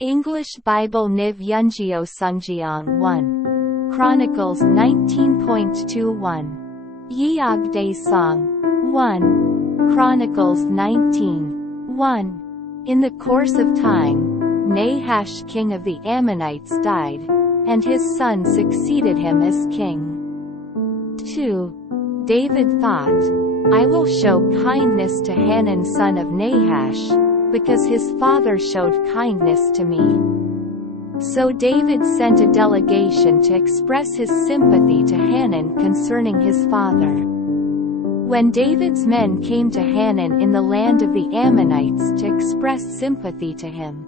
English Bible NIV 영어성경 1. Chronicles 19.21. Yeogdae Song 1. Chronicles 19:1. In the course of time, Nahash king of the Ammonites died, and his son succeeded him as king. 2. David thought, I will show kindness to Hanun son of Nahash, because his father showed kindness to me. So David sent a delegation to express his sympathy to Hanun concerning his father. When David's men came to Hanun in the land of the Ammonites to express sympathy to him,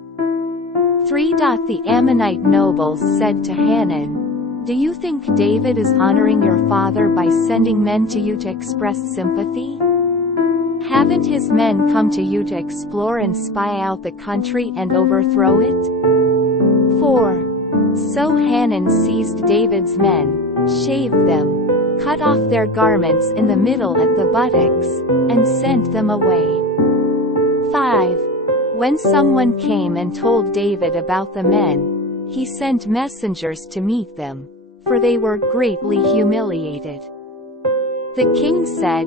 3. The Ammonite nobles said to Hanun, Do you think David is honoring your father by sending men to you to express sympathy? Haven't his men come to you to explore and spy out the country and overthrow it? 4. So Hanun seized David's men, shaved them, cut off their garments in the middle at the buttocks, and sent them away. 5. When someone came and told David about the men, he sent messengers to meet them, for they were greatly humiliated. The king said,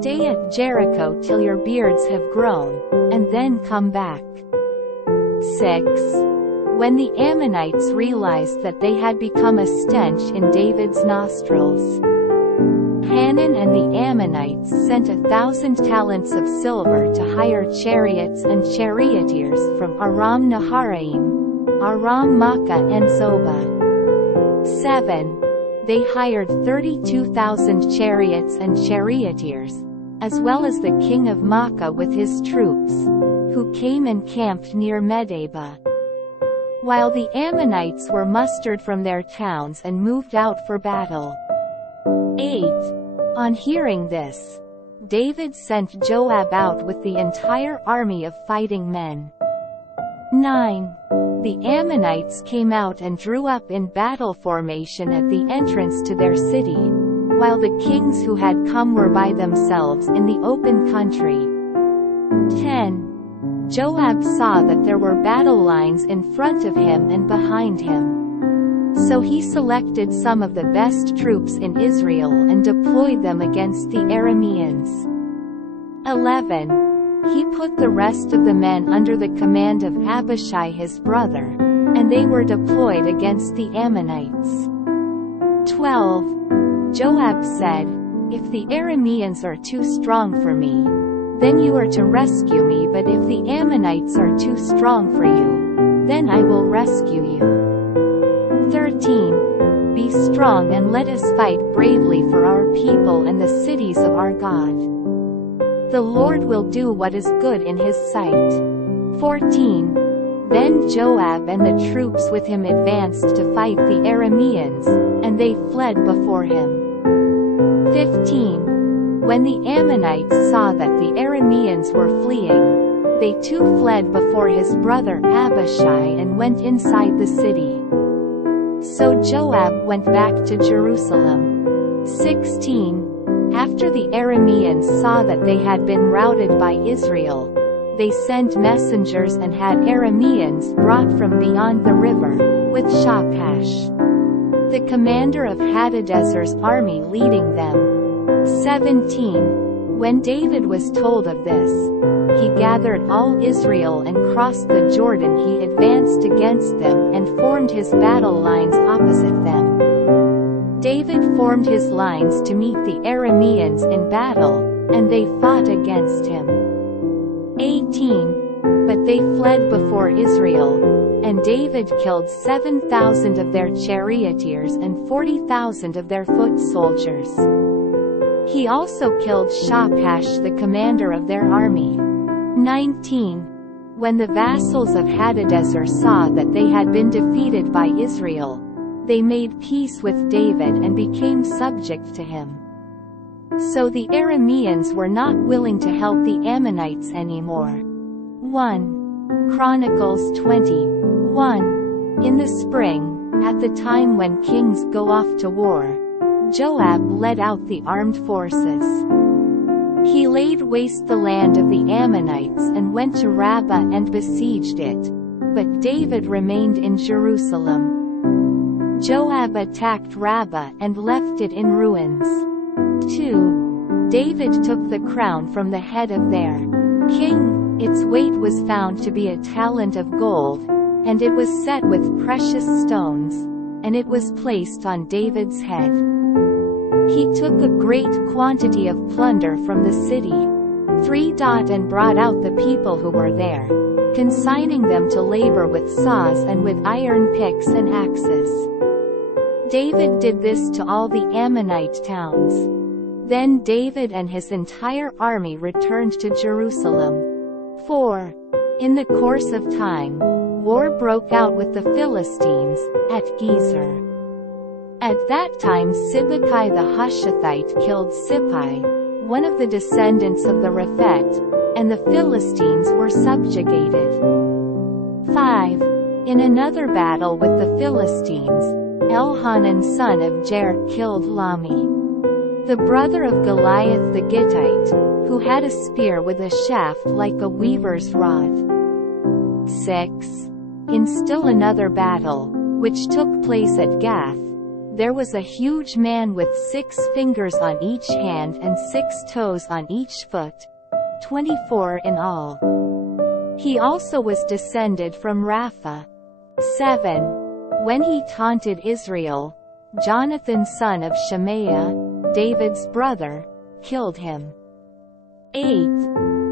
Stay at Jericho till your beards have grown, and then come back. 6. When the Ammonites realized that they had become a stench in David's nostrils, Hanun and the Ammonites sent 1,000 talents of silver to hire chariots and charioteers from Aram Naharaim, Aram Makkah and Zobah. 7. They hired 32,000 chariots and charioteers, as well as the king of Makkah with his troops, who came and camped near Medeba, while the Ammonites were mustered from their towns and moved out for battle. 8. On hearing this, David sent Joab out with the entire army of fighting men. 9. The Ammonites came out and drew up in battle formation at the entrance to their city, while the kings who had come were by themselves in the open country. 10. Joab saw that there were battle lines in front of him and behind him. So he selected some of the best troops in Israel and deployed them against the Arameans. 11. He put the rest of the men under the command of Abishai his brother, and they were deployed against the Ammonites. 12. Joab said, If the Arameans are too strong for me, then you are to rescue me, but if the Ammonites are too strong for you, then I will rescue you. 13. Be strong and let us fight bravely for our people and the cities of our God. The Lord will do what is good in his sight. 14. Then Joab and the troops with him advanced to fight the Arameans, and they fled before him. 15. When the Ammonites saw that the Arameans were fleeing, they too fled before his brother Abishai and went inside the city. So Joab went back to Jerusalem. 16. After the Arameans saw that they had been routed by Israel, they sent messengers and had Arameans brought from beyond the river, with Shaphash, the commander of Hadadezer's army, leading them. 17. When David was told of this, he gathered all Israel and crossed the Jordan. He advanced against them and formed his battle lines opposite them. David formed his lines to meet the Arameans in battle, and they fought against him. 18. But they fled before Israel, and David killed 7,000 of their charioteers and 40,000 of their foot soldiers. He also killed Shaphash, the commander of their army. 19. When the vassals of Hadadezer saw that they had been defeated by Israel, they made peace with David and became subject to him. So the Arameans were not willing to help the Ammonites anymore. 1. Chronicles 20:1. In the spring, at the time when kings go off to war, Joab led out the armed forces. He laid waste the land of the Ammonites and went to Rabbah and besieged it, but David remained in Jerusalem. Joab attacked Rabbah and left it in ruins. 2. David took the crown from the head of their king. Its weight was found to be a talent of gold, and it was set with precious stones, and it was placed on David's head. He took a great quantity of plunder from the city. 3. And brought out the people who were there, consigning them to labor with saws and with iron picks and axes. David did this to all the Ammonite towns. Then David and his entire army returned to Jerusalem. 4. In the course of time, war broke out with the Philistines, at Gezer. At that time Sibbecai the Hushathite killed Sippai, one of the descendants of the Rephet, and the Philistines were subjugated. 5. In another battle with the Philistines, Elhanan son of Jair killed Lami, the brother of Goliath the Gittite, who had a spear with a shaft like a weaver's rod. 6. In still another battle, which took place at Gath, there was a huge man with 6 fingers on each hand and 6 toes on each foot, 24 in all. He also was descended from Rapha. 7. When he taunted Israel, Jonathan son of Shemaiah, David's brother, killed him. 8.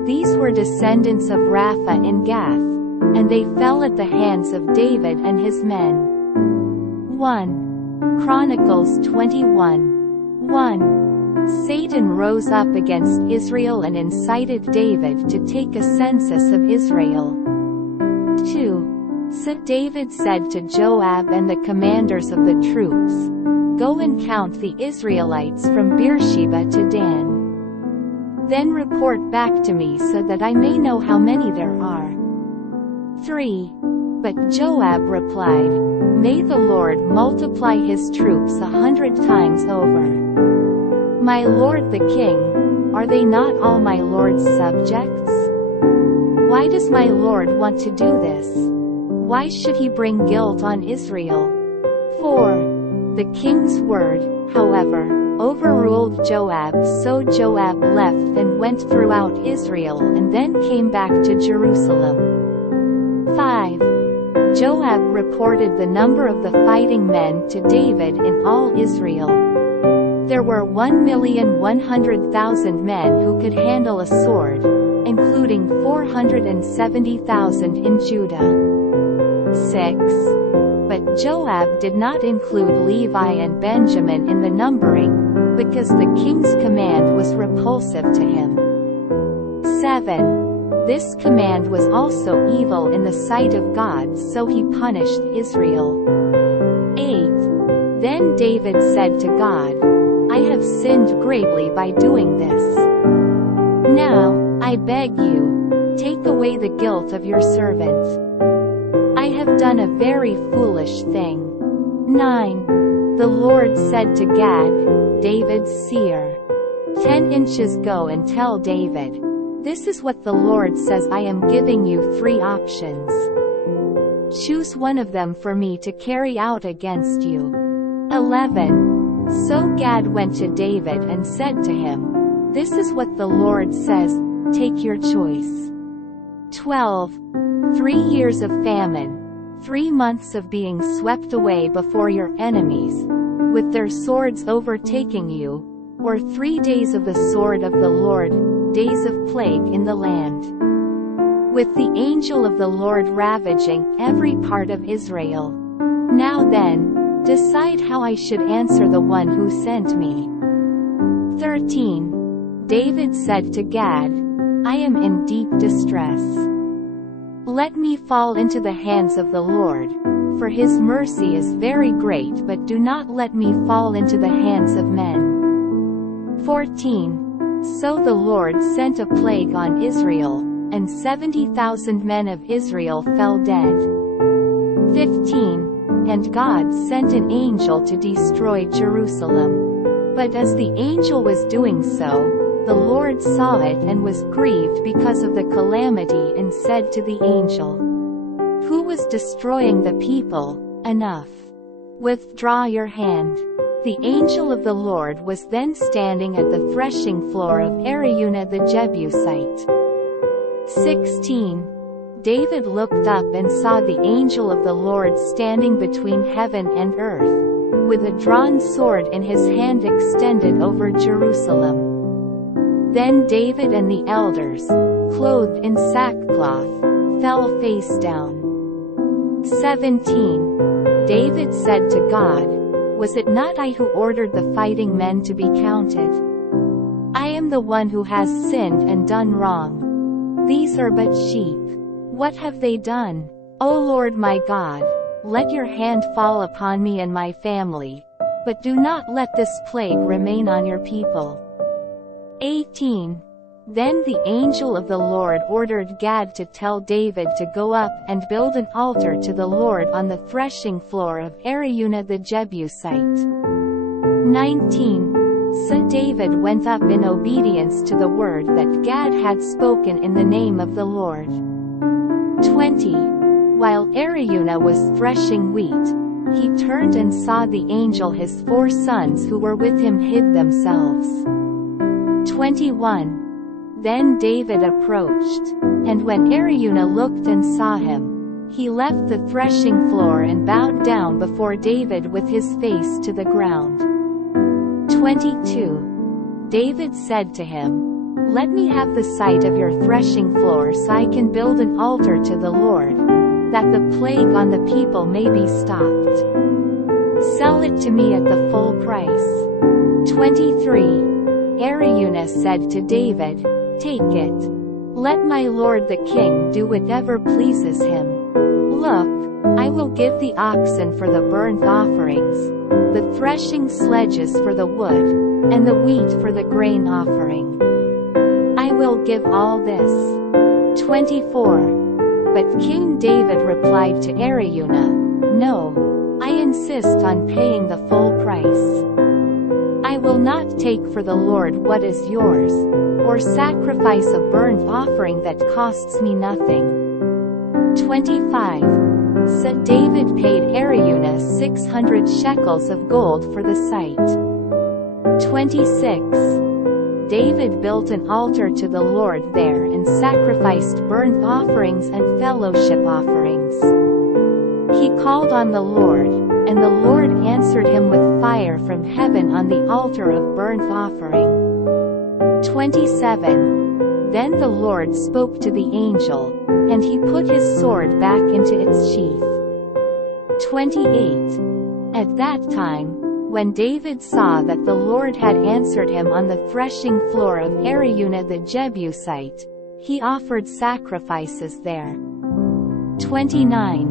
These were descendants of Rapha in Gath, and they fell at the hands of David and his men. 1. Chronicles 21. 1. Satan rose up against Israel and incited David to take a census of Israel. 2. So David said to Joab and the commanders of the troops, "Go and count the Israelites from Beersheba to Dan. Then report back to me so that I may know how many there are." 3. But Joab replied, "May the Lord multiply his troops 100 times over. My lord the king, are they not all my lord's subjects? Why does my lord want to do this? Why should he bring guilt on Israel?" 4. The king's word, however, overruled Joab, so Joab left and went throughout Israel and then came back to Jerusalem. 5. Joab reported the number of the fighting men to David in all Israel. There were 1,100,000 men who could handle a sword, including 470,000 in Judah. 6. But Joab did not include Levi and Benjamin in the numbering, because the king's command was repulsive to him. 7. This command was also evil in the sight of God, so he punished Israel. 8. Then David said to God, "I have sinned greatly by doing this. Now, I beg you, take away the guilt of your servant. I have done a very foolish thing." 9. The Lord said to Gad, David's seer, 10 inches, "Go and tell David, this is what the Lord says, I am giving you 3 options. Choose one of them for me to carry out against you." 11. So Gad went to David and said to him, "This is what the Lord says, take your choice." 12. 3 years of famine, 3 months of being swept away before your enemies, with their swords overtaking you, or 3 days of the sword of the Lord, days of plague in the land, with the angel of the Lord ravaging every part of Israel. Now then, decide how I should answer the one who sent me." 13. David said to Gad, "I am in deep distress. Let me fall into the hands of the Lord, for his mercy is very great, but do not let me fall into the hands of men." 14. So the Lord sent a plague on Israel, and 70,000 men of Israel fell dead. 15. And God sent an angel to destroy Jerusalem. But as the angel was doing so, the Lord saw it and was grieved because of the calamity and said to the angel, who was destroying the people, enough. Withdraw your hand. The angel of the Lord was then standing at the threshing floor of Araunah the Jebusite. 16. David looked up and saw the angel of the Lord standing between heaven and earth, with a drawn sword in his hand extended over Jerusalem. Then David and the elders, clothed in sackcloth, fell face down. 17. David said to God, "Was it not I who ordered the fighting men to be counted? I am the one who has sinned and done wrong. These are but sheep. What have they done? O Lord my God, let your hand fall upon me and my family, but do not let this plague remain on your people." 18. Then the angel of the Lord ordered Gad to tell David to go up and build an altar to the Lord on the threshing floor of Araunah the Jebusite. 19. So David went up in obedience to the word that Gad had spoken in the name of the Lord. 20. While Araunah was threshing wheat, he turned and saw the angel. His 4 sons who were with him hid themselves. 21. Then David approached, and when Araunah looked and saw him, he left the threshing floor and bowed down before David with his face to the ground. 22. David said to him, "Let me have the site of your threshing floor so I can build an altar to the Lord, that the plague on the people may be stopped. Sell it to me at the full price." 23. Araunah said to David, "Take it. Let my lord the king do whatever pleases him. Look, I will give the oxen for the burnt offerings, the threshing sledges for the wood, and the wheat for the grain offering. I will give all this." 24. But King David replied to Araunah, "No, I insist on paying the full price. I will not take for the Lord what is yours, or sacrifice a burnt offering that costs me nothing." 25. So David paid Araunah 600 shekels of gold for the site. 26. David built an altar to the Lord there and sacrificed burnt offerings and fellowship offerings. He called on the Lord, and the Lord answered him with fire from heaven on the altar of burnt offering. 27. Then the Lord spoke to the angel, and he put his sword back into its sheath. 28. At that time, when David saw that the Lord had answered him on the threshing floor of Araunah the Jebusite, he offered sacrifices there. 29.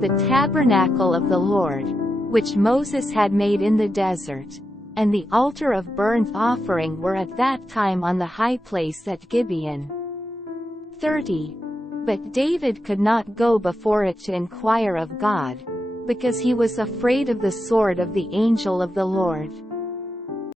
The tabernacle of the Lord, which Moses had made in the desert, and the altar of burnt offering were at that time on the high place at Gibeon. 30. But David could not go before it to inquire of God, because he was afraid of the sword of the angel of the Lord.